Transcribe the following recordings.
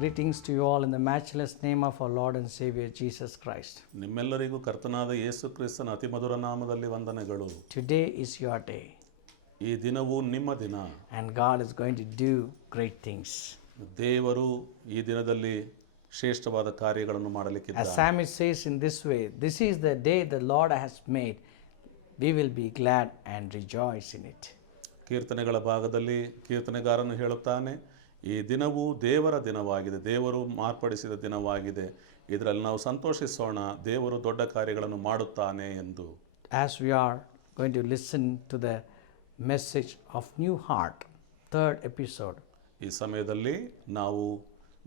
Greetings to you all in the matchless name of our Lord and Savior Jesus Christ. ನಿಮ್ಮೆಲ್ಲರಿಗೂ ಕರ್ತನಾದ ಯೇಸು ಕ್ರಿಸ್ತನ ಅತಿ ಮಧುರ ನಾಮದಲ್ಲಿ ವಂದನೆಗಳು. Today is your day. ಈ ದಿನವೂ ನಿಮ್ಮ ದಿನ. And God is going to do great things. ದೇವರು ಈ ದಿನದಲ್ಲಿ ಶ್ರೇಷ್ಠವಾದ ಕಾರ್ಯಗಳನ್ನು As ಮಾಡಲಿಕ್ಕಿದ್ದಾರೆ. Psalmist says in this way, this is the day the Lord has made. We will be glad and rejoice in it. ಕೀರ್ತನೆಗಳ ಭಾಗದಲ್ಲಿ ಕೀರ್ತನೆಗಾರನು ಹೇಳುತ್ತಾನೆ, ಈ ದಿನವೂ ದೇವರ ದಿನವಾಗಿದೆ, ದೇವರು ಮಾರ್ಪಡಿಸಿದ ದಿನವಾಗಿದೆ, ಇದರಲ್ಲಿ ನಾವು ಸಂತೋಷಿಸೋಣ, ದೇವರು ದೊಡ್ಡ ಕಾರ್ಯಗಳನ್ನು ಮಾಡುತ್ತಾನೆ ಎಂದು. As we are going to listen to the message of New Heart, third episode. ಈ ಸಮಯದಲ್ಲಿ ನಾವು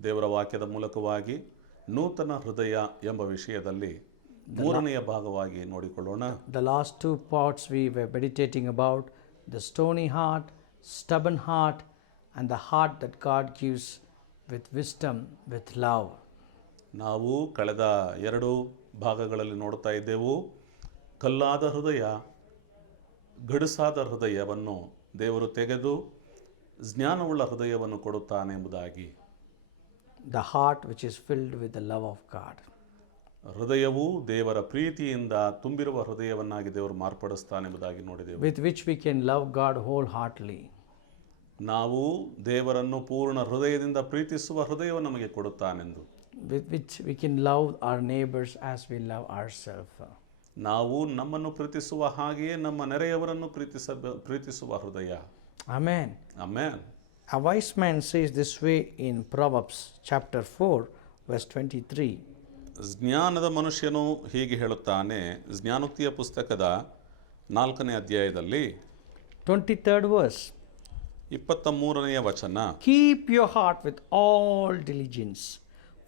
ದೇವರ ವಾಕ್ಯದ ಮೂಲಕವಾಗಿ ನೂತನ ಹೃದಯ ಎಂಬ ವಿಷಯದಲ್ಲಿ ಮೂರನೆಯ ಭಾಗವಾಗಿ ನೋಡಿಕೊಳ್ಳೋಣ. The last two parts we were meditating about the stony heart, stubborn heart, and the heart that God gives with wisdom, with love. ನಾವು ಕಳೆದ ಎರಡು ಭಾಗಗಳಲ್ಲಿ ನೋಡ್ತಾ ಇದ್ದೆವು. ಕಲ್ಲಾದ ಹೃದಯ, ಗಡುಸಾದ ಹೃದಯವನ್ನು ದೇವರು ತೆಗೆದು ಜ್ಞಾನವುಳ್ಳ ಹೃದಯವನ್ನು ಕೊಡುತ್ತಾನೆ ಎಂಬುದಾಗಿ. The heart which is filled with the love of God. ಹೃದಯವು ದೇವರ ಪ್ರೀತಿಯಿಂದ ತುಂಬಿರುವ ಹೃದಯವನ್ನಾಗಿ ದೇವರು ಮಾರ್ಪಡಿಸ್ತಾನೆ ಎಂಬುದಾಗಿ ನೋಡಿದೆವು. With which we can love God wholeheartedly. ನಾವು ದೇವರನ್ನು ಪೂರ್ಣ ಹೃದಯದಿಂದ ಪ್ರೀತಿಸುವ ಹೃದಯವನ್ನು ನಮಗೆ ಕೊಡುತ್ತಾನೆಂದು. With which we can love our neighbors as we love ourselves. ನಾವು ನಮ್ಮನ್ನು ಪ್ರೀತಿಸುವ ಹಾಗೆಯೇ ನಮ್ಮ ನೆರೆಯವರನ್ನು ಪ್ರೀತಿಸುವ ಹೃದಯ. Amen. Amen. A wise man says this way in Proverbs chapter 4 verse 23. ಜ್ಞಾನದ ಮನುಷ್ಯನು ಹೀಗೆ ಹೇಳುತ್ತಾನೆ, ಜ್ಞಾನೋಕ್ತಿಯ ಪುಸ್ತಕದ 4ನೇ ಅಧ್ಯಾಯದಲ್ಲಿ 23rd verse. 23ನೇ ವಚನ. Keep your heart with all diligence,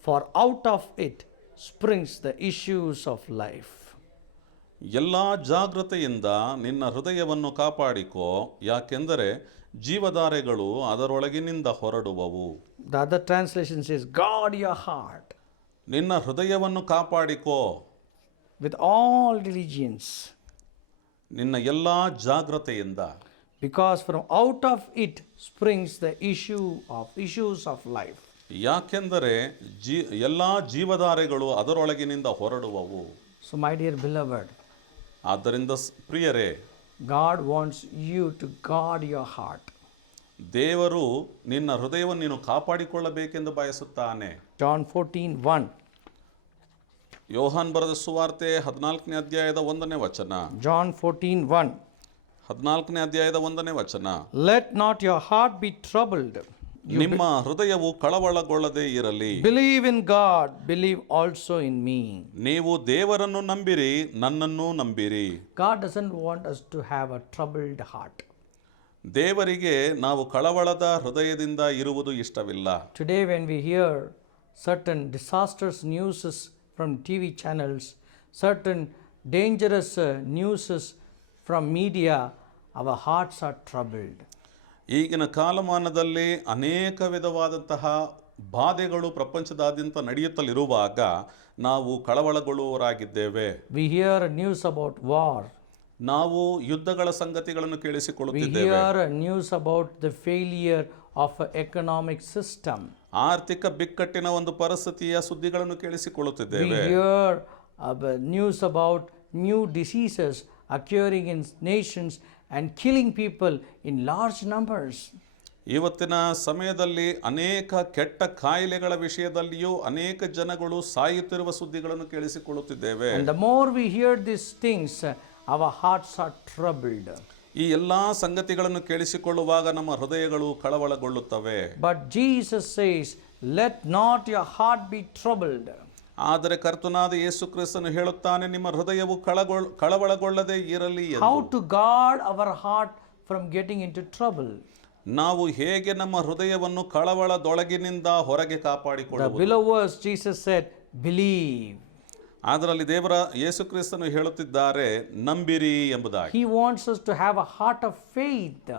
for out of it springs the issues of life. ಎಲ್ಲ ಜಾಗೃತೆಯಿಂದ ನಿನ್ನ ಹೃದಯವನ್ನು ಕಾಪಾಡಿಕೋ, ಯಾಕೆಂದರೆ ಜೀವಧಾರೆಗಳು ಅದರೊಳಗಿನಿಂದ ಹೊರಡುವವು. The other translation says, guard your heart ನಿನ್ನ ಹೃದಯವನ್ನು ಕಾಪಾಡಿಕೋ with all diligence, ನಿನ್ನ ಎಲ್ಲ ಜಾಗೃತೆಯಿಂದ, because from out of it springs the issues of life. ಯಾಕೆಂದರೆ ಎಲ್ಲ ಜೀವಧಾರೆಗಳು ಅದರೊಳಗಿನಿಂದ ಹೊರಡುವವು. So my dear beloved, ಆದ್ದರಿಂದ ಪ್ರಿಯರೇ, God wants you to guard your heart. ದೇವರು ನಿನ್ನ ಹೃದಯವನ್ನು ನೀನು ಕಾಪಾಡಿಕೊಳ್ಳಬೇಕೆಂದು ಬಯಸುತ್ತಾನೆ. John 14:1. ಯೋಹಾನ್ ಬರೆದ ಸುವಾರ್ತೆ 14ನೇ ಅಧ್ಯಾಯದ 1ನೇ ವಚನ. John 14:1. 14ನೇ ಅಧ್ಯಾಯದ 1ನೇ ವಚನ. Let not your heart be troubled. ನಿಮ್ಮ ಹೃದಯವು ಕಳವಳಗೊಳ್ಳದೆ ಇರಲಿ. Believe in God, believe also in me. ನೀವು ದೇವರನ್ನು ನಂಬಿರಿ, ನನ್ನನ್ನು ನಂಬಿರಿ. God doesn't want us to have a troubled heart. ದೇವರಿಗೆ ನಾವು ಕಳವಳದ ಹೃದಯದಿಂದ ಇರುವುದು ಇಷ್ಟವಿಲ್ಲ. Today when we hear certain disastrous news from TV channels, certain dangerous news from media, our hearts are troubled. ಈಗಿನ ಕಾಲಮಾನದಲ್ಲಿ ಅನೇಕ ವಿಧವಾದಂತಹ ಬಾಧೆಗಳು ಪ್ರಪಂಚದಾದ್ಯಂತ ನಡೆಯುತ್ತಲಿರುವಾಗ ನಾವು ಕಳವಳಗೊಳ್ಳುವವರಾಗಿದ್ದೇವೆ. We hear news about war. ನಾವು ಯುದ್ಧಗಳ ಸಂಗತಿಗಳನ್ನು We ಕೇಳಿಸಿಕೊಳ್ಳುತ್ತಿದ್ದೇವೆ. hear news about the failure of an economic system. ಆರ್ಥಿಕ ಬಿಕ್ಕಟ್ಟಿನ ಒಂದು ಪರಿಸ್ಥಿತಿಯ ಸುದ್ದಿಗಳನ್ನು We ಕೇಳಿಸಿಕೊಳ್ಳುತ್ತಿದ್ದೇವೆ. hear news about new diseases occurring in nations and killing people in large numbers. ಇವತ್ತಿನ ಸಮಯದಲ್ಲಿ ಅನೇಕ ಕೆಟ್ಟ ಕಾಯಿಲೆಗಳ ವಿಷಯದಲ್ಲಿಯೂ ಅನೇಕ ಜನಗಳು ಸಾಯುತ್ತಿರುವ ಸುದ್ದಿಗಳನ್ನು ಕೇಳಿಸಿಕೊಳ್ಳುತ್ತಿದ್ದೇವೆ. And the more we hear these things, our hearts are troubled. ಈ ಎಲ್ಲಾ ಸಂಗತಿಗಳನ್ನು ಕೇಳಿಸಿಕೊಳ್ಳುವಾಗ ನಮ್ಮ ಹೃದಯಗಳು ಕಳವಳಗೊಳ್ಳುತ್ತವೆ. But Jesus says, let not your heart be troubled. ಆದರೆ ಕರ್ತನಾದ ಯೇಸು ಕ್ರಿಸ್ತನು ಹೇಳುತ್ತಾನೆ, ನಿಮ್ಮ ಹೃದಯವು ಕಳವಳಗೊಳ್ಳದೆ ಇರಲಿ ಎಂದು. How to guard our heart from getting into trouble? ನಾವು ಹೇಗೆ ನಮ್ಮ ಹೃದಯವನ್ನು ಕಳವಳದೊಳಗಿನಿಂದ ಹೊರಗೆ The ಕಾಪಾಡಿಕೊಳ್ಳುವುದು? below verse Jesus said, believe. ಅದರಲ್ಲಿ ದೇವರ ಯೇಸು ಕ್ರಿಸ್ತನು ಹೇಳುತ್ತಿದ್ದಾರೆ, ನಂಬಿರಿ ಎಂಬುದಾಗಿ. He wants us to have a heart of faith.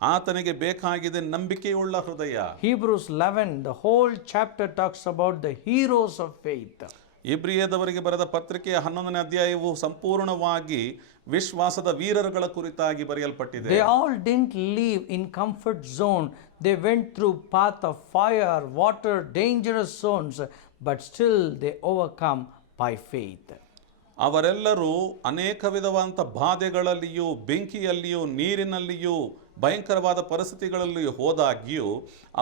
ಆತನಿಗೆ ಬೇಕಾಗಿದೆ ನಂಬಿಕೆಯುಳ್ಳ ಹೃದಯ. Hebrews 11, the whole chapter talks about the heroes of faith. ಇಬ್ರಿಯದವರಿಗೆ ಬರೆದ ಪತ್ರಿಕೆಯ 11ನೇ ಅಧ್ಯಾಯವು ಸಂಪೂರ್ಣವಾಗಿ ವಿಶ್ವಾಸದ ವೀರರುಗಳ ಕುರಿತಾಗಿ ಬರೆಯಲ್ಪಟ್ಟಿದೆ. They all didn't live in comfort zone. They went through path of fire, water, dangerous zones, but still they overcome by faith. ಅವರೆಲ್ಲರೂ ಅನೇಕ ವಿಧವಾದಂಥ ಬಾಧೆಗಳಲ್ಲಿಯೂ ಬೆಂಕಿಯಲ್ಲಿಯೂ ನೀರಿನಲ್ಲಿಯೂ ಭಯಂಕರವಾದ ಪರಿಸ್ಥಿತಿಗಳಲ್ಲಿಯೂ ಹೋದಾಗ್ಯೂ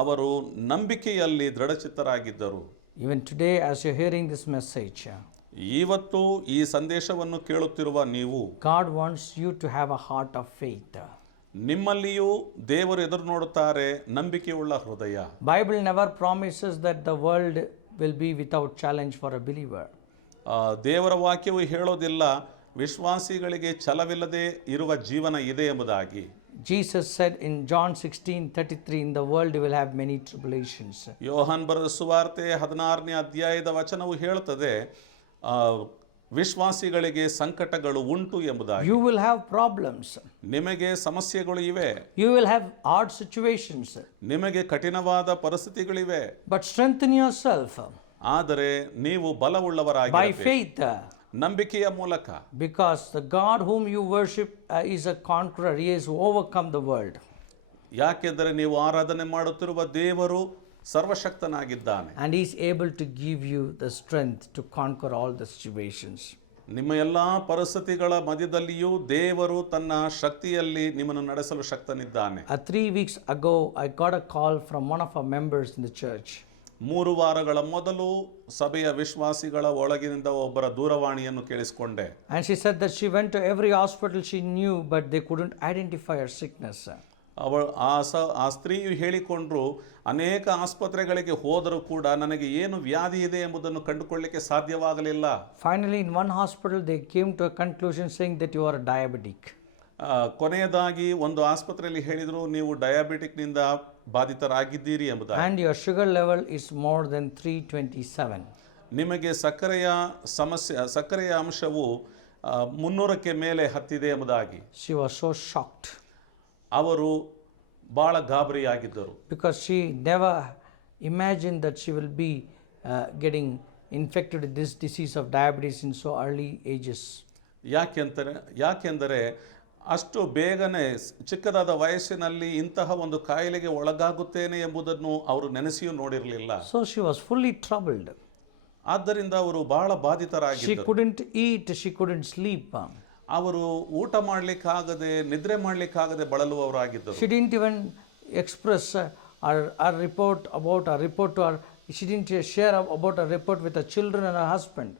ಅವರು ನಂಬಿಕೆಯಲ್ಲಿ ದೃಢಚಿತ್ತರಾಗಿದ್ದರು. Even today, as you're hearing this message, ಇವತ್ತು ಈ ಸಂದೇಶವನ್ನು ಕೇಳುತ್ತಿರುವ ನೀವು, God wants you to have a heart of faith. ನಿಮ್ಮಲ್ಲಿಯೂ ದೇವರು ಎದುರು ನೋಡುತ್ತಾರೆ ನಂಬಿಕೆಯುಳ್ಳ ಹೃದಯ. Bible never promises that the world will be without challenge for a believer. ದೇವರ ವಾಕ್ಯವು ಹೇಳೋದಿಲ್ಲ ವಿಶ್ವಾಸಿಗಳಿಗೆ ಛಲವಿಲ್ಲದೆ ಇರುವ ಜೀವನ ಇದೆ ಎಂಬುದಾಗಿ. Jesus said in John 16:33, in the world you will have many tribulations. ಯೋಹಾನ್ ಬರೆದ ಸುವಾರ್ತೆ 16ನೇ ಅಧ್ಯಾಯದ ವಚನವು ಹೇಳುತ್ತದೆ ವಿಶ್ವಾಸಿಗಳಿಗೆ ಸಂಕಟಗಳು ಉಂಟು ಎಂಬುದಾಗಿ. You will have problems. ನಿಮಗೆ ಸಮಸ್ಯೆಗಳು ಇವೆ. You will have hard situations. ನಿಮಗೆ ಕಠಿಣವಾದ ಪರಿಸ್ಥಿತಿಗಳಿವೆ. But strengthen yourself. ಆದರೆ ನೀವು ಬಲವುಳ್ಳವರಾಗಿ By faith. ನಂಬಿಕೆಯ ಮೂಲಕ. Because the God whom you worship is a conqueror. He has overcome the world. ಯಾಕೆಂದರೆ ನೀವು ಆರಾಧನೆ ಮಾಡುತ್ತಿರುವ ದೇವರು ಸರ್ವಶಕ್ತನಾಗಿದ್ದಾನೆ. And he is able to give you the strength to conquer all the situations. ನಿಮ್ಮ ಎಲ್ಲಾ ಪರಿಸ್ಥಿತಿಗಳ ಮಧ್ಯದಲ್ಲಿಯೂ ದೇವರು ತನ್ನ ಶಕ್ತಿಯಲ್ಲಿ ನಿಮ್ಮನ್ನು ನಡೆಸಲು ಶಕ್ತನಿದ್ದಾನೆ. 3 weeks ago, I got a call from one of our members in the church. 3 ವಾರಗಳ ಮೊದಲು ಸಭೆಯ ವಿಶ್ವಾಸಿಗಳ ಒಳಗಿನಿಂದ ಒಬ್ಬರ ದೂರವಾಣಿಯನ್ನು ಕೇಳಿಸಿಕೊಂಡೆ. And she said that she went to every hospital she knew, but they couldn't identify her sickness. ಆ ಸ್ತ್ರೀಯು ಹೇಳಿಕೊಂಡ್ರು, ಅನೇಕ ಆಸ್ಪತ್ರೆಗಳಿಗೆ ಹೋದರೂ ಕೂಡ ನನಗೆ ಏನು ವ್ಯಾಧಿ ಇದೆ ಎಂಬುದನ್ನು ಕಂಡುಕೊಳ್ಳಲಿಕ್ಕೆ ಸಾಧ್ಯವಾಗಲಿಲ್ಲ. Finally, in one hospital, they came to a conclusion saying that you are a diabetic. ಕೊನೆಯದಾಗಿ ಒಂದು ಆಸ್ಪತ್ರೆಯಲ್ಲಿ ಹೇಳಿದರು, ನೀವು ಡಯಾಬಿಟಿಕ್ನಿಂದ ಬಾಧಿತರಾಗಿದ್ದೀರಿ ಎಂಬುದಾಗಿ. And your sugar level is more than 327. ನಿಮಗೆ ಸಕ್ಕರೆಯ ಅಂಶವು 300ಕ್ಕೆ ಮೇಲೆ ಹತ್ತಿದೆ ಎಂಬುದಾಗಿ. She was so shocked. ಅವರು ಬಹಳ ಗಾಬರಿಯಾಗಿದ್ದರು. Because she never imagined that she will be getting infected with this disease of diabetes in so early ages. ಯಾಕೆಂದರೆ ಅಷ್ಟು ಬೇಗನೆ ಚಿಕ್ಕದಾದ ವಯಸ್ಸಿನಲ್ಲಿ ಇಂತಹ ಒಂದು ಕಾಯಿಲೆಗೆ ಒಳಗಾಗುತ್ತೇನೆ ಎಂಬುದನ್ನು ಅವರು ನೆನೆಸಿಯೂ ನೋಡಿರಲಿಲ್ಲ. So she was fully troubled. ಆದ್ದರಿಂದ ಅವರು ಬಹಳ ಬಾಧಿತರಾಗಿದ್ದರು. She couldn't eat, she couldn't sleep. ಅವರು ಊಟ ಮಾಡಲಿಕ್ಕಾಗದೆ ನಿದ್ರೆ ಮಾಡಲಿಕ್ಕಾಗದೆ ಬಳಲುವವರಾಗಿದ್ದರು. She didn't even express her report to her. She didn't share about her report with her children and her husband.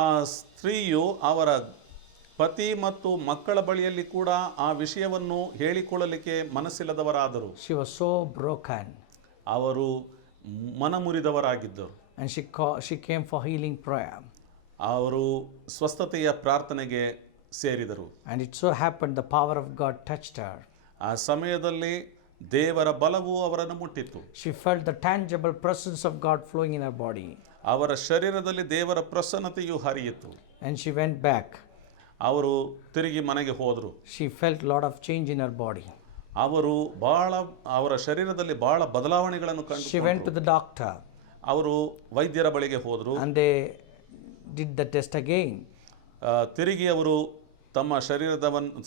ಆ ಸ್ತ್ರೀಯು ಅವರ ಪತಿ ಮತ್ತು ಮಕ್ಕಳ ಬಳಿಯಲ್ಲಿ ಕೂಡ ಆ ವಿಷಯವನ್ನು ಹೇಳಿಕೊಳ್ಳಲಿಕ್ಕೆ ಮನಸ್ಸಿಲ್ಲದವರಾದರು. She was so broken. ಅವರು ಮನಮುರಿದವರಾಗಿದ್ದರು. And she came for healing prayer. ಅವರು ಸ್ವಸ್ಥತೆಯ ಪ್ರಾರ್ಥನೆಗೆ ಸೇರಿದರು. And it so happened the power of God touched her. ಆ ಸಮಯದಲ್ಲಿ ದೇವರ ಬಲವು ಅವರನ್ನು ಮುಟ್ಟಿತು. She felt the tangible presence of God flowing in her body. ಅವರ ಶರೀರದಲ್ಲಿ ದೇವರ ಪ್ರಸನ್ನತೆಯು ಹರಿಯಿತು. And she went back. ಅವರು ತಿರುಗಿ ಮನೆಗೆ ಹೋದರು. She felt a lot of change in her body. ಅವರ ಶರೀರದಲ್ಲಿ ಬಹಳ ಬದಲಾವಣೆಗಳನ್ನು ಕಂಡು. She went to the doctor. ಅವರು ವೈದ್ಯರ ಬಳಿಗೆ ಹೋದರು. And they did the test again. ತಿರುಗಿ ಅವರು ತಮ್ಮ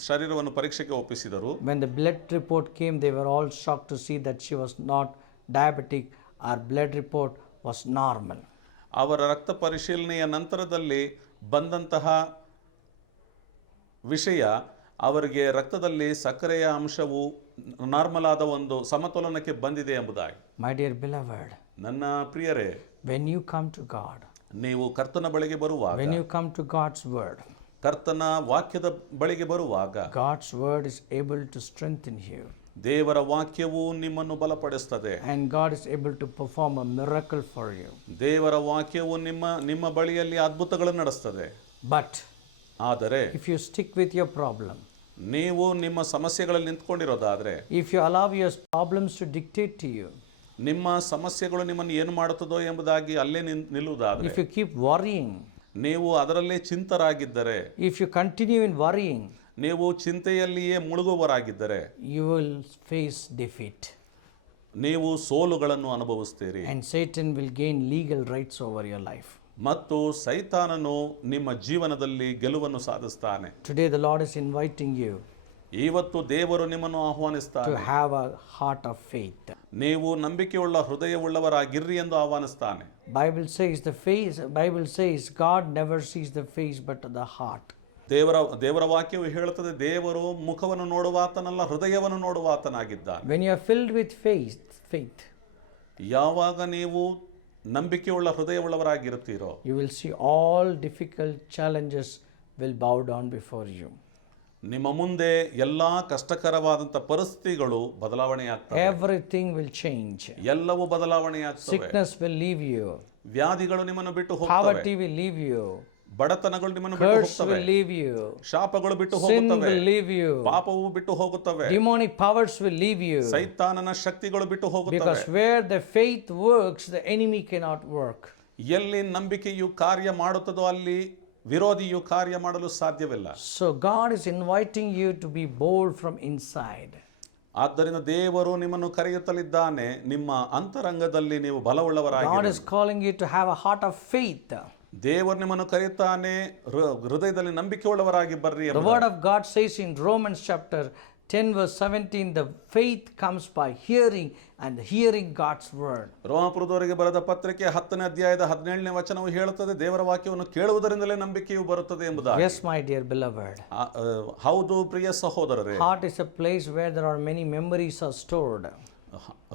ಶರೀರವನ್ನು ಪರೀಕ್ಷೆಗೆ ಒಪ್ಪಿಸಿದರು. When the blood report came, they were all shocked to see that she was not diabetic. Her blood report was normal. ಅವರ ರಕ್ತ ಪರಿಶೀಲನೆಯ ನಂತರದಲ್ಲಿ ಬಂದಂತಹ ವಿಷಯ ಅವರಿಗೆ ರಕ್ತದಲ್ಲಿ ಸಕ್ಕರೆಯ ಅಂಶವು ನಾರ್ಮಲ್ ಆದ ಒಂದು ಸಮತೋಲನಕ್ಕೆ ಬಂದಿದೆ ಎಂಬುದಾಗಿ. My dear beloved, ನನ್ನ ಪ್ರಿಯರೇ, when you come to God, ನೀವು ಕರ್ತನ ಬಳಿಗೆ ಬರುವಾಗ, when you come to God's word, ಕರ್ತನ ವಾಕ್ಯದ ಬಳಿಗೆ ಬರುವಾಗ, God's word is able to strengthen you. ದೇವರ ವಾಕ್ಯವು ನಿಮ್ಮನ್ನು ಬಲಪಡಿಸುತ್ತದೆ. And God is able to perform a miracle for you. ದೇವರ ವಾಕ್ಯವು ನಿಮ್ಮ ಬಳಿಯಲ್ಲಿ ಅದ್ಭುತಗಳನ್ನು ನಡೆಸುತ್ತದೆ. But ಆದರೆ if you stick with your problem, ನೀವು ನಿಮ್ಮ ಸಮಸ್ಯೆಗಳಲ್ಲಿ ನಿಂತ್ಕೊಂಡಿರೋದಾದ್ರೆ, if you allow your problems to dictate to you, ನಿಮ್ಮ ಸಮಸ್ಯೆಗಳು ನಿಮ್ಮನ್ನು ಏನು ಮಾಡುತ್ತದೋ ಎಂಬುದಾಗಿ ಅಲ್ಲೇ ನಿಲ್ಲುವುದಾದರೆ, if you keep worrying, ನೀವು ಅದರಲ್ಲೇ ಚಿಂತರಾಗಿದ್ದರೆ, if you continue in worrying, ನೀವು ಚಿಂತೆಯಲ್ಲಿಯೇ ಮುಳುಗುವವರಾಗಿದ್ದರೆ, you will face defeat. ನೀವು ಸೋಲುಗಳನ್ನು ಅನುಭವಿಸುತ್ತೀರಿ. And Satan will gain legal rights over your life. ಮತ್ತು ಸೈತಾನನು ನಿಮ್ಮ ಜೀವನದಲ್ಲಿ ಗೆಲುವನ್ನು ಸಾಧಿಸ್ತಾನೆ. Today the Lord is inviting you ಇವತ್ತು ದೇವರು ನಿಮ್ಮನ್ನು to ಆಹ್ವಾನಿಸ್ತಾನೆ. have a heart of faith. ನೀವು ನಂಬಿಕೆಯುಳ್ಳ ಹೃದಯವುಳ್ಳವರಾಗಿರ್ರಿ ಎಂದು ಆಹ್ವಾನಿಸ್ತಾನೆ. Bible says God never sees the face but the heart. ದೇವರ ವಾಕ್ಯವು ಹೇಳುತ್ತದೆ, ದೇವರು ಮುಖವನ್ನು ನೋಡುವಾತನಲ್ಲ, ಹೃದಯವನ್ನು ನೋಡುವಾತನಾಗಿದ್ದಾನೆ. When you are filled with faith, ಯಾವಾಗ ನೀವು ನಂಬಿಕೆಯುಳ್ಳ ಹೃದಯವುಳ್ಳವರಾಗಿರುತ್ತೀರೋ, you will see all difficult challenges will bow down before you. ನಿಮ್ಮ ಮುಂದೆ ಎಲ್ಲಾ ಕಷ್ಟಕರವಾದಂತ ಪರಿಸ್ಥಿತಿಗಳು ಬದಲಾವಣೆಯಾಗ್ತವೆ. Everything will change. ಎಲ್ಲವೂ ಬದಲಾವಣೆಯಾಗ್ತವೆ. Sickness will leave you. ವ್ಯಾಧಿಗಳು ನಿಮ್ಮನ್ನು ಬಿಟ್ಟು ಹೋಗ್ತವೆ. Poverty will leave you. ಬಡತನಗಳು ನಿಮ್ಮನ್ನು ಬಿಟ್ಟು Curse ಹೋಗ್ತವೆ. will leave you. ಶಾಪಗಳು ಬಿಟ್ಟು Sin ಹೋಗುತ್ತವೆ. will leave you. ಪಾಪವು ಬಿಟ್ಟು ಹೋಗುತ್ತವೆ. Demonic powers will leave you. ಸೈತಾನನ ಶಕ್ತಿಗಳು ಬಿಟ್ಟು ಹೋಗುತ್ತವೆ. Because where the faith works, the enemy cannot work. ಎಲ್ಲಿ ನಂಬಿಕೆಯು ಕಾರ್ಯ ಮಾಡುತ್ತದೋ ಅಲ್ಲಿ ವಿರೋಧಿಯು ಕಾರ್ಯ ಮಾಡಲು ಸಾಧ್ಯವಿಲ್ಲ. So God is inviting you to be bold from inside. ಆದ್ದರಿಂದ ದೇವರು ನಿಮ್ಮನ್ನು ಕರೆಯುತ್ತಲಿದ್ದಾನೆ, ನಿಮ್ಮ ಅಂತರಂಗದಲ್ಲಿ ನೀವು ಬಲವುಳ್ಳವರಾಗಿ. God is calling you to have a heart of faith. ದೇವರು ನಿಮ್ಮನ್ನು ಕರೆಯುತ್ತಾನೆ, ಹೃದಯದಲ್ಲಿ ನಂಬಿಕೆಯುಳ್ಳವರಾಗಿ ಬರ್ರಿ. The word of God says in Romans chapter 10 verse 17, the faith comes by hearing and hearing God's word. ರೋಮಾಪುರದವರಿಗೆ ಬರೆದ ಪತ್ರಿಕೆ 10ನೇ ಅಧ್ಯಾಯದ 17ನೇ ವಚನವು ಹೇಳುತ್ತದೆ, ದೇವರ ವಾಕ್ಯವನ್ನು ಕೇಳುವುದರಿಂದಲೇ ನಂಬಿಕೆಯು ಬರುತ್ತದೆ ಎಂಬುದಾಗಿ. Yes, my dear beloved. ಹೌದು ಪ್ರಿಯ ಸಹೋದರರೇ. Heart is a place where there are many memories are stored.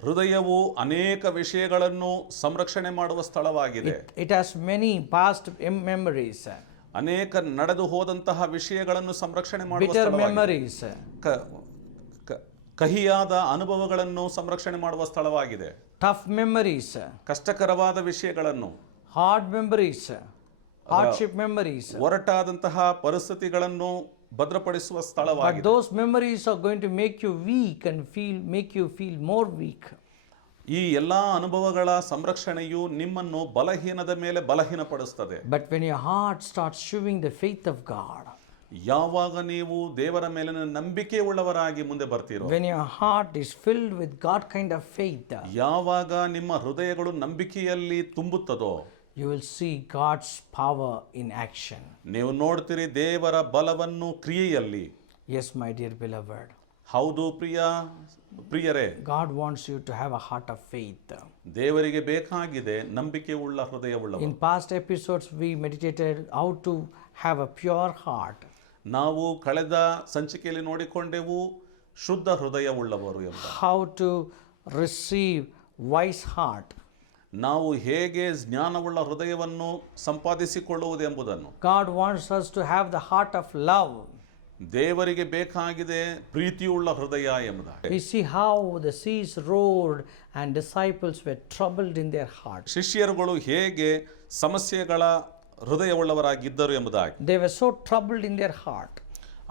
ಹೃದಯವು ಅನೇಕ ವಿಷಯಗಳನ್ನು ಸಂರಕ್ಷಣೆ ಮಾಡುವ ಸ್ಥಳವಾಗಿದೆ. It has many past memories. ಅನೇಕ ನಡೆದು ಹೋದಂತಹ ವಿಷಯಗಳನ್ನು ಸಂರಕ್ಷಣೆ ಮಾಡುವ Bitter ಸ್ಥಳವಾಗಿದೆ. memories. ಕಹಿಯಾದ ಅನುಭವಗಳನ್ನು ಸಂರಕ್ಷಣೆ ಮಾಡುವ ಸ್ಥಳವಾಗಿದೆ. Tough memories. ಕಷ್ಟಕರವಾದ ವಿಷಯಗಳನ್ನು, Hard memories. Hardship memories. ಒರಟಾದಂತಹ ಪರಿಸ್ಥಿತಿಗಳನ್ನು ಭದ್ರಪಡಿಸುವ But ಸ್ಥಳವಾಗಿದೆ. those memories are going to make you weak and make you feel more weak. ಈ ಎಲ್ಲಾ ಅನುಭವಗಳ ಸಂರಕ್ಷಣೆಯು ನಿಮ್ಮನ್ನು ಬಲಹೀನದ ಮೇಲೆ ಬಲಹೀನಪಡಿಸುತ್ತದೆ. But when your heart starts showing the faith of God, ಯಾವಾಗ ನೀವು ದೇವರ ಮೇಲಿನ ನಂಬಿಕೆ ಉಳ್ಳವರಾಗಿ ಮುಂದೆ ಬರ್ತೀರೋ, when your heart is filled with God kind of faith, ಯಾವಾಗ ನಿಮ್ಮ ಹೃದಯಗಳು ನಂಬಿಕೆಯಲ್ಲಿ ತುಂಬುತ್ತದೋ, you will see God's power in action. ನೀವು ನೋಡ್ತೀರಿ ದೇವರ ಬಲವನ್ನು ಕ್ರಿಯೆಯಲ್ಲಿ. Yes, my dear beloved. ಹೌದು ಪ್ರಿಯರೇ, God wants you to have a heart of faith. ದೇವರಿಗೆ ಬೇಕಾಗಿದೆ ನಂಬಿಕೆ ಉಳ್ಳ ಹೃದಯವುಳ್ಳವರು. In past episodes we meditated how to have a pure heart. ನಾವು ಕಳೆದ ಸಂಚಿಕೆಯಲ್ಲಿ ನೋಡಿಕೊಂಡೆವು ಶುದ್ಧ ಹೃದಯವುಳ್ಳವರು ಎಂದು. How to receive wise heart. ನಾವು ಹೇಗೆ ಜ್ಞಾನವುಳ್ಳ ಹೃದಯವನ್ನು ಸಂಪಾದಿಸಿಕೊಳ್ಳುವುದು ಎಂಬುದನ್ನು. God wants us to have the heart of love. ದೇವರಿಗೆ ಬೇಕಾಗಿದೆ ಪ್ರೀತಿಯುಳ್ಳ ಹೃದಯ ಎಂಬುದಾಗಿ. We see how the seas roared and disciples were troubled in their hearts. ಶಿಷ್ಯರುಗಳು ಹೇಗೆ ಸಮಸ್ಯೆಗಳ ಹೃದಯವುಳ್ಳವರಾಗಿದ್ದರು ಎಂಬುದಾಗಿ. They were so troubled in their heart.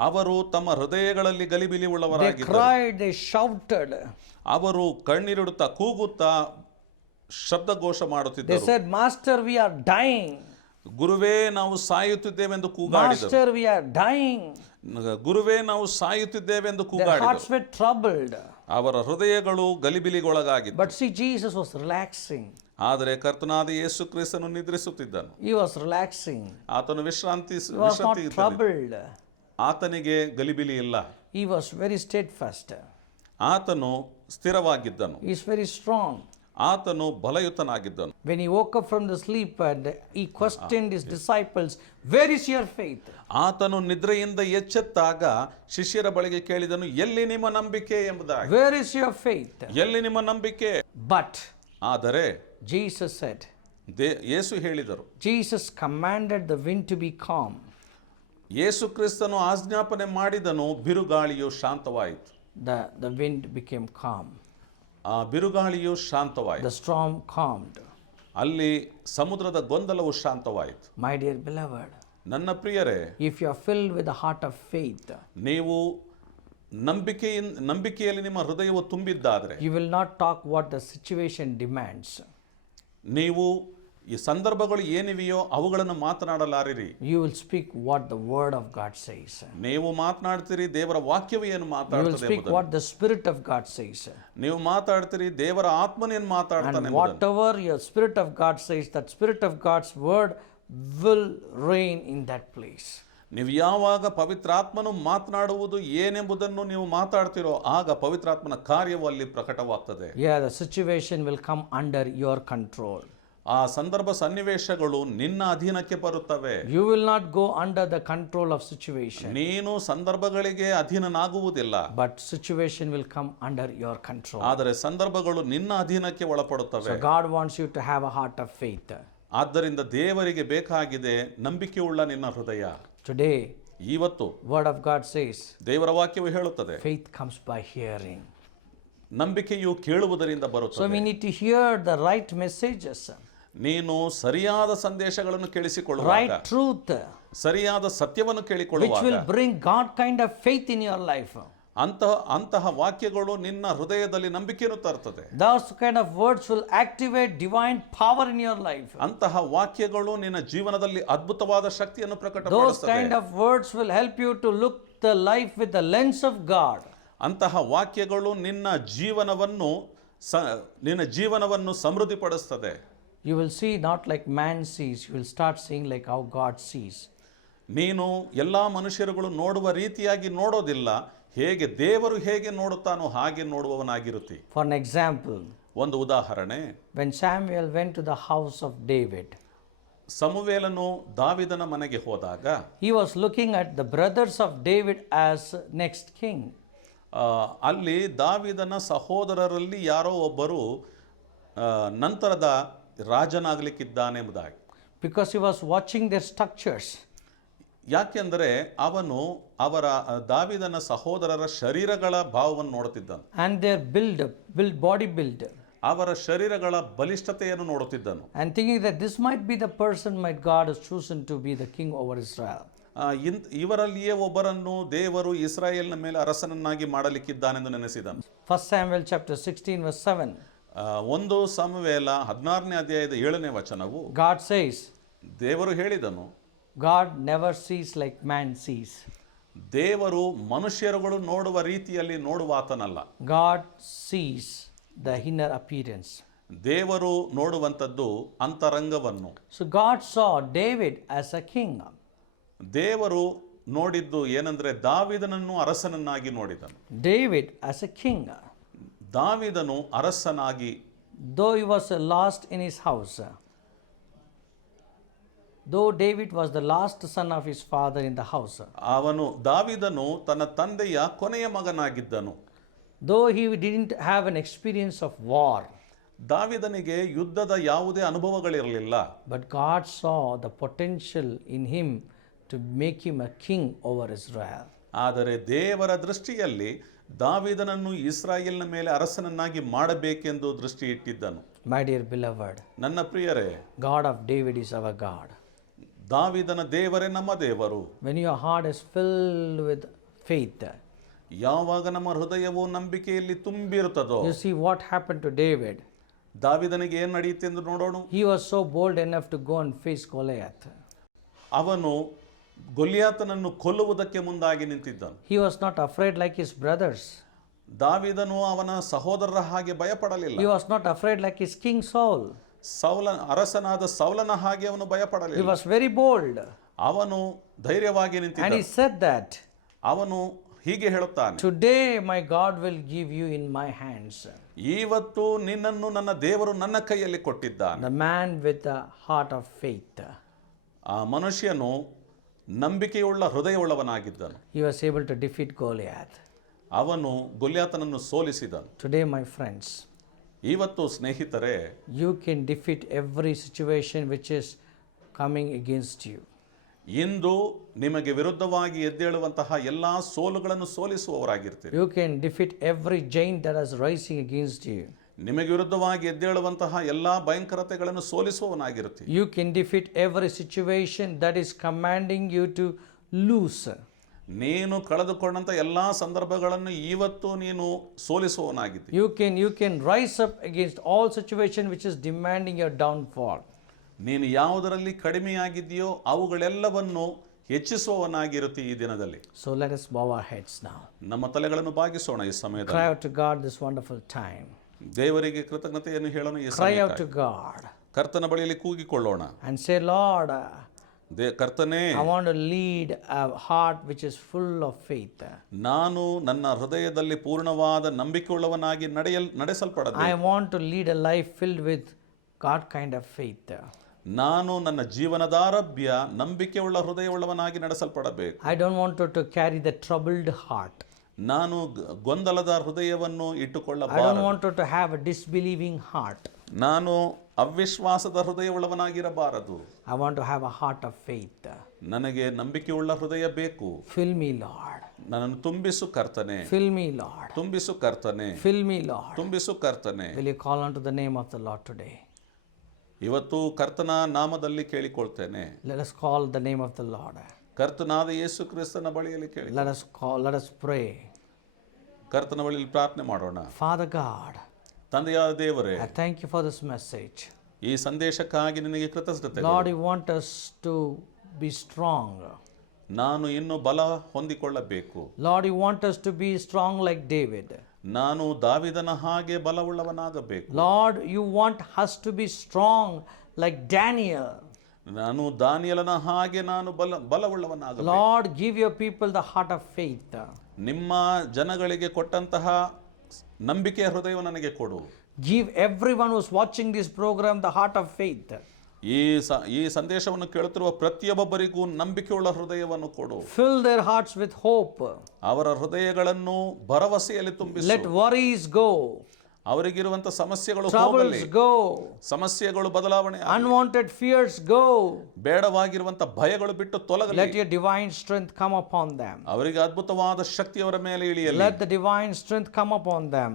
ಅವರು ತಮ್ಮ ಹೃದಯಗಳಲ್ಲಿ ಗಲಿಬಿಲಿ They ಉಳ್ಳವರಾಗಿದ್ದರು. cried, they shouted. ಅವರು ಕಣ್ಣೀರಿಡುತ್ತಾ ಕೂಗುತ್ತಾ ಶಬ್ದಘೋಷ They ಮಾಡುತ್ತಿದ್ದರು. said, Master, we are dying. ಗುರುವೇ ನಾವು ಸಾಯುತ್ತಿದ್ದೇವೆಂದು ಕೂಗಾಡಿದರು. Master, we are dying. ಗುರುವೇ ನಾವು ಸಾಯುತ್ತಿದ್ದೇವೆಂದು Their ಕೂಗಾಡಿದರು. hearts were troubled. ಅವರ ಹೃದಯಗಳು ಗಲಿಬಿಲಿಗೊಳಗಾಗಿದ್ದವು. But see, Jesus was relaxing. ಆದರೆ ಕರ್ತನಾದ ಯೇಸು ಕ್ರಿಸ್ತನು ನಿದ್ರಿಸುತ್ತಿದ್ದನು. He was relaxing. ಆತನು ವಿಶ್ರಾಂತಿ He was not troubled. ಆತನಿಗೆ ಗಲಿಬಿಲಿ ಇಲ್ಲ. He was very steadfast. ಆತನು ಸ್ಥಿರವಾಗಿದ್ದನು. He is very strong. ಆತನು ಬಲಯುತನಾಗಿದ್ದನು. When he woke up from the sleep and he questioned his disciples, where is your faith? ಆತನು ನಿದ್ರೆಯಿಂದ ಎಚ್ಚೆತ್ತಾಗ ಶಿಷ್ಯರ ಬಳಿಗೆ ಕೇಳಿದನು, ಎಲ್ಲಿ ನಿಮ್ಮ ನಂಬಿಕೆ ಎಂಬುದಾಗಿ. Where is your faith? ಎಲ್ಲಿ ನಿಮ್ಮ ನಂಬಿಕೆ? But ಆದರೆ Jesus said, ಯೇಸು ಹೇಳಿದರು, Jesus commanded the wind to be calm. ಯೇಸು ಕ್ರಿಸ್ತನು ಆಜ್ಞಾಪನೆ ಮಾಡಿದನು, ಬಿರುಗಾಳಿಯು ಶಾಂತವಾಯಿತು. The wind became calm. ಆ ಬಿರುಗಾಳಿಯು ಶಾಂತವಾಯಿತು. The storm calmed. ಅಲ್ಲಿ ಸಮುದ್ರದ ಗೊಂದಲವು ಶಾಂತವಾಯಿತು. My dear beloved, ನನ್ನ ಪ್ರಿಯರೇ, if you are filled with the heart of faith, ನೀವು ನಂಬಿಕೆಯಲ್ಲಿ ನಿಮ್ಮ ಹೃದಯವು ತುಂಬಿದ್ದಾದರೆ, you will not talk what the situation demands. ನೀವು ಈ ಸಂದರ್ಭಗಳು ಏನಿವೆಯೋ ಅವುಗಳನ್ನು ಮಾತನಾಡಲಾರಿರಿ. You will speak what the word of God says. ನೀವು ಮಾತನಾಡ್ತೀರಿ ದೇವರ ವಾಕ್ಯವು ಏನು You will ಮಾತಾಡ್ತದೆ speak ಎಂಬುದನ್ನು. what the Spirit of God says. ನೀವು ಮಾತಾಡ್ತೀರಿ ದೇವರ ಆತ್ಮನೇನು ಮಾತಾಡ್ತಾನೆ And ಎಂಬುದನ್ನು. whatever your Spirit of God says, that Spirit of God's word will reign in that place. ನೀವು ಯಾವಾಗ ಪವಿತ್ರಾತ್ಮನು ಮಾತನಾಡುವುದು ಏನೆಂಬುದನ್ನು ನೀವು ಮಾತಾಡ್ತಿರೋ ಆಗ ಪವಿತ್ರಾತ್ಮನ ಕಾರ್ಯವು ಅಲ್ಲಿ ಪ್ರಕಟವಾಗ್ತದೆ. Yeah, the situation will come under your control. ಆ ಸಂದರ್ಭ ಸನ್ನಿವೇಶಗಳು ನಿನ್ನ ಅಧೀನಕ್ಕೆ ಬರುತ್ತವೆ. You will not go under the control of situation, ನೀನು ಸಂದರ್ಭಗಳಿಗೆ ಅಧೀನನಾಗುವುದಿಲ್ಲ, but situation will come under your control. ಆದರೆ ಸಂದರ್ಭಗಳು ನಿನ್ನ ಅಧೀನಕ್ಕೆ So ಒಳಪಡುತ್ತವೆ. God wants you to have a heart of faith. ಆದ್ದರಿಂದ ದೇವರಿಗೆ ಬೇಕಾಗಿದೆ ನಂಬಿಕೆಯುಳ್ಳ ನಿನ್ನ ಹೃದಯ. Today, ಇವತ್ತು word of God says, ದೇವರ ವಾಕ್ಯವು ಹೇಳುತ್ತದೆ faith comes by hearing. ನಂಬಿಕೆಯು ಕೇಳುವುದರಿಂದ So ಬರುತ್ತದೆ. we need to hear the right messages, ನೀನು ಸರಿಯಾದ ಸಂದೇಶಗಳನ್ನು ಕೇಳಿಸಿಕೊಳ್ಳುವಾಗ, right truth, ಸರಿಯಾದ ಸತ್ಯವನ್ನು which ಕೇಳಿಕೊಳ್ಳುವಾಗ will bring God kind of faith in your life. ಅಂತಹ ವಾಕ್ಯಗಳು ನಿನ್ನ ಹೃದಯದಲ್ಲಿ ನಂಬಿಕೆಯನ್ನು ತರ್ತದೆ. Those kind of words will activate divine power in your life. ಅಂತಹ ವಾಕ್ಯಗಳು ನಿನ್ನ ಜೀವನದಲ್ಲಿ ಅದ್ಭುತವಾದ ಶಕ್ತಿಯನ್ನು Those ಪ್ರಕಟಪಡಿಸುತ್ತವೆ. kind of words will help you to look the life with the lens of God. ಅಂತಹ ವಾಕ್ಯಗಳು ನಿನ್ನ ಜೀವನವನ್ನು ಸಮೃದ್ಧಿಪಡಿಸುತ್ತದೆ. You will see not like man sees, you will start seeing like how God sees. ನೀನು ಎಲ್ಲಾ ಮನುಷ್ಯರುಗಳು ನೋಡುವ ರೀತಿಯಾಗಿ ನೋಡೋದಿಲ್ಲ, ದೇವರು ಹೇಗೆ ನೋಡುತ್ತಾನೋ ಹಾಗೆ ನೋಡುವವನಾಗಿರುತ್ತಿ. For an example, ಒಂದು ಉದಾಹರಣೆ, when Samuel went to the house of David, ಸಮುವೇಲನು ದಾವಿದನ ಮನೆಗೆ ಹೋದಾಗ he was looking at the brothers of David as next king. ಅಲ್ಲಿ ದಾವಿದನ ಸಹೋದರರಲ್ಲಿ ಯಾರೋ ಒಬ್ಬರು ನಂತರದ ರಾಜನಾಗಲಿಕ್ಕಿದ್ದಾನೆಂಬುದಾಗಿ. Because he was watching their structures. ಯಾಕೆಂದರೆ ಅವನು ದಾವಿದನ ಸಹೋದರರ ಶರೀರಗಳ ಭಾವವನ್ನು ನೋಡುತ್ತಿದ್ದನು. And their body build. ಅವರ ಶರೀರಗಳ ಬಲಿಷ್ಠತೆಯನ್ನು ನೋಡುತ್ತಿದ್ದನು. And thinking that this might be the person might God has chosen to be the king over Israel. ಇವರಲ್ಲಿಯೇ ಒಬ್ಬರನ್ನು ದೇವರು ಇಸ್ರಾಯೇಲ್ನ ಮೇಲೆ ಅರಸನನ್ನಾಗಿ ಮಾಡಲಿಕ್ಕಿದ್ದಾನೆಂದು ನೆನೆಸಿದನು. 1 Samuel chapter 16 verse 7. 1 ಸಮುವೇಲ 16ನೇ ಅಧ್ಯಾಯದ 7ನೇ ವಚನವು, God says, ದೇವರು ಹೇಳಿದನು, God never sees like man sees. ದೇವರು ಮನುಷ್ಯರುಗಳು ನೋಡುವ ರೀತಿಯಲ್ಲಿ ನೋಡುವಾತನಲ್ಲ. God sees the inner appearance. ದೇವರು ನೋಡುವಂಥದ್ದು ಅಂತರಂಗವನ್ನು. So God saw David as a king. ದೇವರು ನೋಡಿದ್ದು ಏನಂದ್ರೆ ದಾವಿದನನ್ನು ಅರಸನನ್ನಾಗಿ ನೋಡಿದನು. David as a king. ದಾವಿದನು ಅರಸನಾಗಿ, though he was last in his house, though David was the last son of his father in the house, ದಾವಿದನು ತನ್ನ ತಂದೆಯ ಕೊನೆಯ ಮಗನಾಗಿದ್ದನು. though he didn't have an experience of war, ದಾವಿದನಿಗೆ ಯುದ್ಧದ ಯಾವುದೇ ಅನುಭವಗಳಿರಲಿಲ್ಲ. but God saw the potential in him to make him a king over Israel. ಆದರೆ ದೇವರ ದೃಷ್ಟಿಯಲ್ಲಿ ದಾವಿದನನ್ನು ಇಸ್ರಾಯೇಲ್ನ ಮೇಲೆ ಅರಸನನ್ನಾಗಿ ಮಾಡಬೇಕೆಂದು ದೃಷ್ಟಿ ಇಟ್ಟಿದ್ದನು. My dear beloved, ನನ್ನ ಪ್ರಿಯರೇ, God of David is our God. ದಾವಿದನ ದೇವರೇ ನಮ್ಮ ದೇವರು. When your heart is filled with faith, ಯಾವಾಗ ನಮ್ಮ ಹೃದಯವು ನಂಬಿಕೆಯಲ್ಲಿ ತುಂಬಿರುತ್ತದೋ, you see what happened to David. ದಾವಿದನಿಗೆ ಏನು ನಡೆಯುತ್ತೆ ಎಂದು ನೋಡೋಣ. He was so bold enough to go and face Goliath. ಅವನು ಗೊಲಿಯಾತನನ್ನು ಕೊಲ್ಲುವುದಕ್ಕೆ ಮುಂದಾಗಿ ನಿಂತಿದ್ದನು. He was not afraid like his brothers. ದಾವಿದನು ಅವನ ಸಹೋದರರ ಹಾಗೆ ಭಯಪಡಲಿಲ್ಲ. He was not afraid like his king Saul. ಅರಸನಾದ ಸೌಲನ ಹಾಗೆ ಅವನು He ಭಯಪಡಲಿಲ್ಲ. was very bold. ಅವನು ಧೈರ್ಯವಾಗಿ And he ನಿಂತಿದ್ದನು. said that, ಅವನು ಹೀಗೆ ಹೇಳುತ್ತಾನೆ, today my God will give you in my hands. ಇವತ್ತು ನಿನ್ನನ್ನು ನನ್ನ ದೇವರು ನನ್ನ ಕೈಯಲ್ಲಿ ಕೊಟ್ಟಿದ್ದಾನೆ. The man with a heart of faith. ಆ ಮನುಷ್ಯನು ನಂಬಿಕೆಯುಳ್ಳ ಹೃದಯವುಳ್ಳವನಾಗಿದ್ದನು. He was able to defeat Goliath. ಅವನು ಗೊಲ್ಯಾತನನ್ನು ಸೋಲಿಸಿದನು. Today, my friends, ಇವತ್ತು ಸ್ನೇಹಿತರೆ, you can defeat every situation which is coming against you. ಇಂದು ನಿಮಗೆ ವಿರುದ್ಧವಾಗಿ ಎದ್ದೇಳುವಂತಹ ಎಲ್ಲಾ ಸೋಲುಗಳನ್ನು ಸೋಲಿಸುವವರಾಗಿರ್ತೀರಿ. You can defeat every giant that is rising against you. ನಿಮಗೆ ವಿರುದ್ಧವಾಗಿ ಎದ್ದೇಳುವಂತಹ ಎಲ್ಲಾ ಭಯಂಕರತೆಗಳನ್ನು ಸೋಲಿಸುವವನಾಗಿರುತ್ತೀರಿ. You can defeat every situation that is commanding you to lose. ನೀನು ಕಳೆದುಕೊಂಡಂತ ಎಲ್ಲಾ ಸಂದರ್ಭಗಳನ್ನು ಇವತ್ತು ನೀನು ಸೋಲಿಸುವವನಾಗಿದ್ದೀರಿ. You can rise up against all situation which is demanding your downfall. ನೀನು ಯಾವುದರಲ್ಲಿ ಕಡಿಮೆಯಾಗಿದೆಯೋ ಅವುಗಳೆಲ್ಲವನ್ನು ಹೆಚ್ಚಿಸುವವನಾಗಿರುತ್ತಿ ಈ ದಿನದಲ್ಲಿ. So let us bow our heads now. ನಮ್ಮ ತಲೆಗಳನ್ನು ಬಾಗಿಸೋಣ ಈ ಸಮಯದಲ್ಲಿ. Cry out to God this wonderful time. ದೇವರಿಗೆ ಕೃತಜ್ಞತೆಯನ್ನು ಹೇಳೋಣ ಈ Cry out ಸಮಯದಲ್ಲಿ. to God ಕರ್ತನ ಬಳಿಯಲ್ಲಿ ಕೂಗಿಕೊಳ್ಳೋಣ. and say, Lord, ಕರ್ತನೇ, I want to lead a heart which is full of faith. ನಾನು ನನ್ನ ಹೃದಯದಲ್ಲಿ ಪೂರ್ಣವಾದ ನಂಬಿಕೆಯುಳ್ಳವನಾಗಿ ನಡೆಸಲ್ಪಡಬೇಕು. I want to lead a life filled with God kind of faith. ನಾನು ನನ್ನ ಜೀವನದಾರಭ್ಯ ನಂಬಿಕೆಯುಳ್ಳ ಹೃದಯವುಳ್ಳವನಾಗಿ ನಡೆಸಲ್ಪಡಬೇಕು. I don't want to carry the troubled heart. ನಾನು ಗೊಂದಲದ ಹೃದಯವನ್ನು I don't ಇಟ್ಟುಕೊಳ್ಳಬಾರದು. want to have a disbelieving heart. ನಾನು ಅವಿಶ್ವಾಸದ ಹೃದಯವುಳ್ಳವನಾಗಿರಬಾರದು. I want to have a heart of faith. ನನಗೆ ನಂಬಿಕೆಯುಳ್ಳ ಹೃದಯ ಬೇಕು. Fill me, Lord. ನನ್ನನ್ನು ತುಂಬಿಸು ಕರ್ತನೆ, Fill me, Lord. ತುಂಬಿಸು ಕರ್ತನೆ, Fill me, Lord. ತುಂಬಿಸು ಕರ್ತನೆ. Will you call unto the name of the Lord today? ಇವತ್ತು ಕರ್ತನ ನಾಮದಲ್ಲಿ ಕೇಳಿಕೊಳ್ತೇನೆ. Let us call the name of the Lord. ಕರ್ತನಾದ ಯೇಸು ಕ್ರಿಸ್ತನ ಬಳಿಯಲ್ಲಿ ಕೇಳಿ, Let us pray. ಕರ್ತನ ಬಳಿಯಲ್ಲಿ ಪ್ರಾರ್ಥನೆ ಮಾಡೋಣ. Father God, ತಂದೆಯಾದ ದೇವರೇ, I thank you for this message. ಈ ಸಂದೇಶಕ್ಕಾಗಿ ನಿನಗೆ ಕೃತಜ್ಞತೆ. Lord, you want us to be strong. ನಾನು ಇನ್ನು ಬಲ ಹೊಂದಿಕೊಳ್ಳಬೇಕು. Lord, you want us to be strong like David. ನಾನು ದಾವಿದನ ಹಾಗೆ ಬಲವುಳ್ಳವನಾಗಬೇಕು. Lord, you want us to be strong like Daniel. ನಾನು ದಾನಿಯೇಲನ ಹಾಗೆ ನಾನು ಬಲವುಳ್ಳವನಾಗಬೇಕು. Lord, give your people the heart of faith. ನಿಮ್ಮ ಜನಗಳಿಗೆ ಕೊಟ್ಟಂತಹ ನಂಬಿಕೆಯ ಹೃದಯವನ್ನು ನನಗೆ ಕೊಡು. Give everyone who's watching this program the heart of faith. ಈ ಸಂದೇಶವನ್ನು ಕೇಳುತ್ತಿರುವ ಪ್ರತಿಯೊಬ್ಬರಿಗೂ ನಂಬಿಕೆಯುಳ್ಳ ಹೃದಯವನ್ನು ಕೊಡು. Fill their hearts with hope. ಅವರ ಹೃದಯಗಳನ್ನು ಭರವಸೆಯಲ್ಲಿ ತುಂಬಿಸು. Let worries go. ಅವರಿಗಿರುವಂತ ಸಮಸ್ಯೆಗಳು Troubles go. ಸಮಸ್ಯೆಗಳು ಬದಲಾವಣೆ, Unwanted fears go. ಬೇಡವಾಗಿರುವಂತ ಭಯಗಳು ಬಿಟ್ಟು ತೊಲಗಲಿ. Let your divine strength come upon them. ಅವರಿಗೆ ಅದ್ಭುತವಾದ ಶಕ್ತಿ ಅವರ ಮೇಲೆ ಇಳಿಯಲಿ. Let the divine strength come upon them.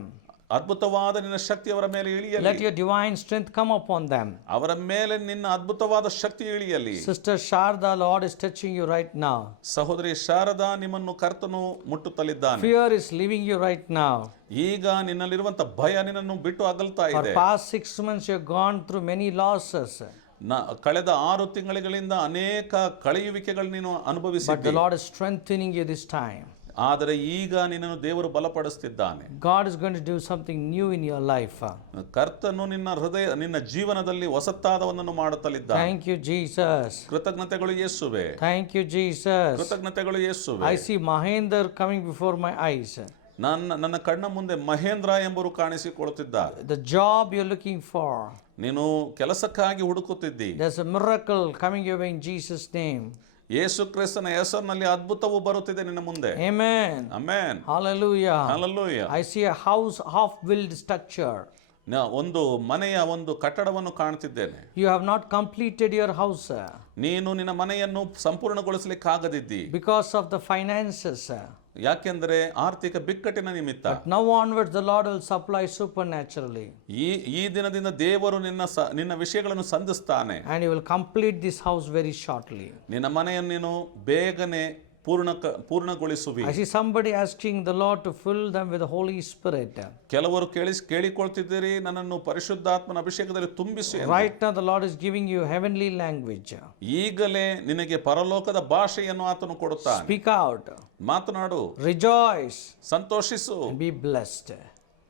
ಅದ್ಭುತವಾದ ನಿನ್ನ ಶಕ್ತಿ ಅವರ ಮೇಲೆ ಇಳಿಯಲಿ. Let your divine strength come upon them. ಅವರ ಮೇಲೆ ನಿನ್ನ ಅದ್ಭುತವಾದ ಶಕ್ತಿ ಇಳಿಯಲಿ. Sister Sharda, Lord is touching you right now. ಸಹೋದರಿ ಶಾರದಾ, ನಿಮ್ಮನ್ನು ಕರ್ತನು ಮುಟ್ಟುತ್ತಲಿದ್ದಾನೆ. Fear is leaving you right now. ಈಗ ನಿನ್ನಲ್ಲಿರುವಂತ ಭಯ ನಿನ್ನನ್ನು ಬಿಟ್ಟು ಅಗಲ್ತಾ For ಇದೆ. past 6 months you have gone through many losses. ಕಳೆದ 6 ತಿಂಗಳಿಂದ ಅನೇಕ ಕಳೆಯುವಿಕೆಗಳು ನೀನು But the ಅನುಭವಿಸಿದ್ದಿ. Lord is strengthening you this time. ಆದರೆ ಈಗ ನಿನ್ನನ್ನು ದೇವರು ಬಲಪಡಿಸುತ್ತಿದ್ದಾನೆ. God is going to do something new in your life. ಕರ್ತನು ನಿನ್ನ ಜೀವನದಲ್ಲಿ ಹೊಸತಾದವನ್ನನ್ನು ಮಾಡುತ್ತಲಿದ್ದಾನೆ. Thank you, Jesus. ಕೃತಜ್ಞತೆಗಳು ಯೇಸುವೆ. Thank you, Jesus. ಕೃತಜ್ಞತೆಗಳು ಯೇಸುವೆ. I see Mahendra coming before my eyes. ನನ್ನ ಕಣ್ಣ ಮುಂದೆ Mahendra ಎಂಬರು ಕಾಣಿಸಿಕೊಳ್ಳುತ್ತಿದ್ದಾರೆ. The job you're looking for. ನೀನು ಕೆಲಸಕ್ಕಾಗಿ ಹುಡುಕುತ್ತಿದ್ದಿ. There's a miracle coming your way in Jesus' name. ಯೇಸು ಕ್ರಿಸ್ತನ ಹೆಸರಿನಲ್ಲಿ ಅದ್ಭುತವು ಬರುತ್ತಿದೆ ನಿನ್ನ ಮುಂದೆ. Amen. Amen. Hallelujah. Hallelujah. I see a house half-built structure. ಒಂದು ಮನೆಯ ಒಂದು ಕಟ್ಟಡವನ್ನು ಕಾಣ್ತಿದ್ದೇನೆ. You have not completed your house ನೀನು ನಿನ್ನ ಮನೆಯನ್ನು ಸಂಪೂರ್ಣಗೊಳಿಸಲಿಕ್ಕಾಗದಿದ್ದಿ. because of the finances. ಯಾಕೆಂದ್ರೆ ಆರ್ಥಿಕ ಬಿಕ್ಕಟ್ಟಿನ ನಿಮಿತ್ತ. But now onwards the Lord will supply supernaturally. ಈ ದಿನದಿಂದ ದೇವರು ನಿನ್ನ ವಿಷಯಗಳನ್ನು ಸಂಧಿಸ್ತಾನೆ. And you will complete this house very shortly. ನಿನ್ನ ಮನೆಯನ್ನು ನೀನು ಬೇಗನೆ ಪೂರ್ಣಗೊಳಿಸುವಿ. I see somebody asking the Lord to fill them with the Holy Spirit. ಕೆಲವರು ಕೇಳಿಕೊಳ್ತಿದ್ದೀರಿ, ನನ್ನನ್ನು ಪರಿಶುದ್ಧಾತ್ಮನ ಅಭಿಷೇಕದಲ್ಲಿ ತುಂಬಿಸಿ. Right now the Lord is giving you heavenly language. ಈಗಲೇ ನಿನಗೆ ಪರಲೋಕದ ಭಾಷೆಯನ್ನು ಆತನು ಕೊಡುತ್ತಾನೆ. Speak out. ಮಾತನಾಡು. Rejoice. ಸಂತೋಷಿಸು. And be blessed.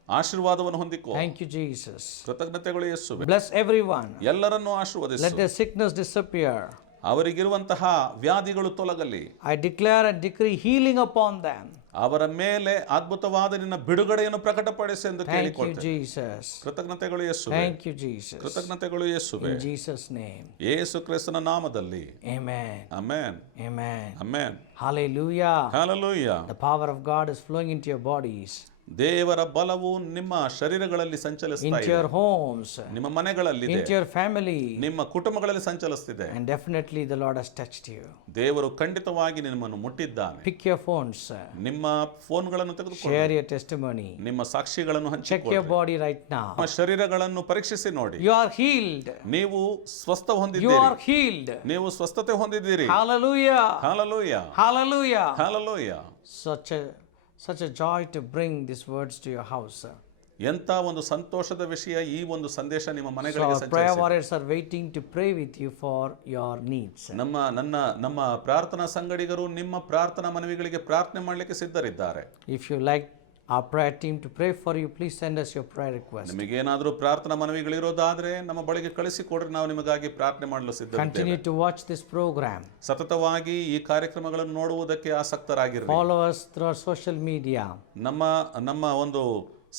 ಆಶೀರ್ವಾದವನ್ನು ಹೊಂದಿಕೋ. Thank you, Jesus. ಕೃತಜ್ಞತೆಗಳು ಯೇಸುವೆ. Bless everyone. ಎಲ್ಲರನ್ನೂ ಆಶೀರ್ವದಿಸು. Let their sickness disappear. ಅವರಿಗಿರುವಂತಹ ವ್ಯಾಧಿಗಳು ತೊಲಗಲಿ. I declare and decree healing upon them. ಅವರ ಮೇಲೆ ಅದ್ಭುತವಾದ ನಿನ್ನ ಬಿಡುಗಡೆಯನ್ನು ಪ್ರಕಟಪಡಿಸಿ ಎಂದು Thank you, ಕೇಳಿಕೊಳ್ಳುತ್ತೇನೆ. Jesus. ಕೃತಜ್ಞತೆಗಳು ಯೇಸುವೆ. Thank you, Jesus. ಕೃತಜ್ಞತೆಗಳು ಯೇಸುವೆ. In Jesus' name. ಯೇಸು ಕ್ರಿಸ್ತನ ನಾಮದಲ್ಲಿ. Amen. Amen. Amen. Amen. Hallelujah. Hallelujah. The power of God is flowing into your bodies. ದೇವರ ಬಲವು ನಿಮ್ಮ ಶರೀರಗಳಲ್ಲಿ ಸಂಚಲಿಸ್ತಾ into ಇದೆ. your homes, ನಿಮ್ಮ ಮನೆಗಳಲ್ಲಿದೆ. into your family, ನಿಮ್ಮ ಕುಟುಂಬಗಳಲ್ಲಿ ಸಂಚಲಿಸುತ್ತಿದೆ. and definitely the Lord has touched you. ದೇವರು ಖಂಡಿತವಾಗಿ ನಿಮ್ಮನ್ನು ಮುಟ್ಟಿದ್ದಾನೆ. Pick your phones, ನಿಮ್ಮ ಫೋನ್ಗಳನ್ನು ತೆಗೆದುಕೊಂಡು share your testimony, ನಿಮ್ಮ ಸಾಕ್ಷಿಗಳನ್ನು check ಹಂಚಿಕೊಳ್ಳಿ. your body right now. ನಿಮ್ಮ ಶರೀರಗಳನ್ನು ಪರೀಕ್ಷಿಸಿ ನೋಡಿ. You are healed. ನೀವು ಸ್ವಸ್ಥ You ಹೊಂದಿದ್ದೀರಿ. are healed. ನೀವು ಸ್ವಸ್ಥತೆ ಹೊಂದಿದ್ದೀರಿ. Hallelujah. Hallelujah. Hallelujah. Hallelujah. Such a joy to bring these words to your house. ಎಂಥ ಒಂದು ಸಂತೋಷದ ವಿಷಯ ಈ ಒಂದು ಸಂದೇಶ ನಿಮ್ಮ So ಮನೆಗಳಿಗೆ our prayer ಸಂಚರಿಸಿದೆ. warriors are waiting to pray with you for your needs. ನಮ್ಮ ಪ್ರಾರ್ಥನಾ ಸಂಗಡಿಗರು ನಿಮ್ಮ ಪ್ರಾರ್ಥನಾ ಮನವಿಗಳಿಗೆ ಪ್ರಾರ್ಥನೆ ಮಾಡಲಿಕ್ಕೆ ಸಿದ್ಧರಿದ್ದಾರೆ. If you like our prayer team to pray for you, please send us your prayer request. ನಿಮಗೇನಾದರೂ ಪ್ರಾರ್ಥನಾ ಮನವಿಗಳಿರೋದಾದ್ರೆ ನಮ್ಮ ಬಳಿಗೆ ಕಳಿಸಿಕೊಡ್ರಿ, ನಾವು ನಿಮಗಾಗಿ ಪ್ರಾರ್ಥನೆ ಮಾಡಲು ಸಿದ್ಧರಿದ್ದೇವೆ. Continue to watch this program. ಸತತವಾಗಿ ಈ ಕಾರ್ಯಕ್ರಮಗಳನ್ನು ನೋಡುವುದಕ್ಕೆ ಆಸಕ್ತರಾಗಿರಿ. Follow us through our social media. ನಮ್ಮ ಒಂದು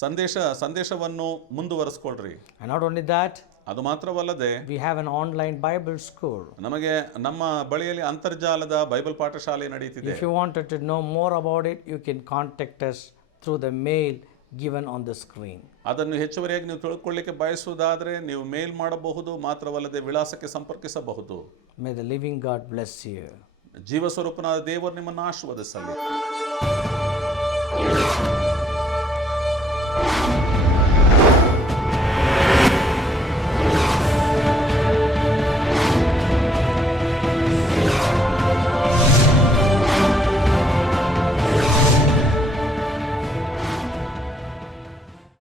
ಸಂದೇಶವನ್ನು ಮುಂದುವರಿಸಿಕೊಳ್ಳ್ರಿ. And not only that, ಅದು ಮಾತ್ರವಲ್ಲದೆ we have an online Bible school. ನಮಗೆ ನಮ್ಮ ಬಳಿಯಲ್ಲಿ ಅಂತರ್ಜಾಲದ ಬೈಬಲ್ ಪಾಠಶಾಲೆ ನಡೆಯುತ್ತಿದೆ. If you wanted to know more about it, you can contact us through the mail given on the screen. ಅದನ್ನು ಹೆಚ್ಚುವರಿಯಾಗಿ ನೀವು ತಿಳ್ಕೊಳ್ಳಿಕ್ಕೆ ಬಯಸುವುದಾದರೆ ನೀವು ಮೇಲ್ ಮಾಡಬಹುದು, ಮಾತ್ರವಲ್ಲದೆ ವಿಳಾಸಕ್ಕೆ ಸಂಪರ್ಕಿಸಬಹುದು. May the living God bless you. ಜೀವಸ್ವರೂಪನಾದ ದೇವರು ನಿಮ್ಮನ್ನು ಆಶೀರ್ವದಿಸಲಿ.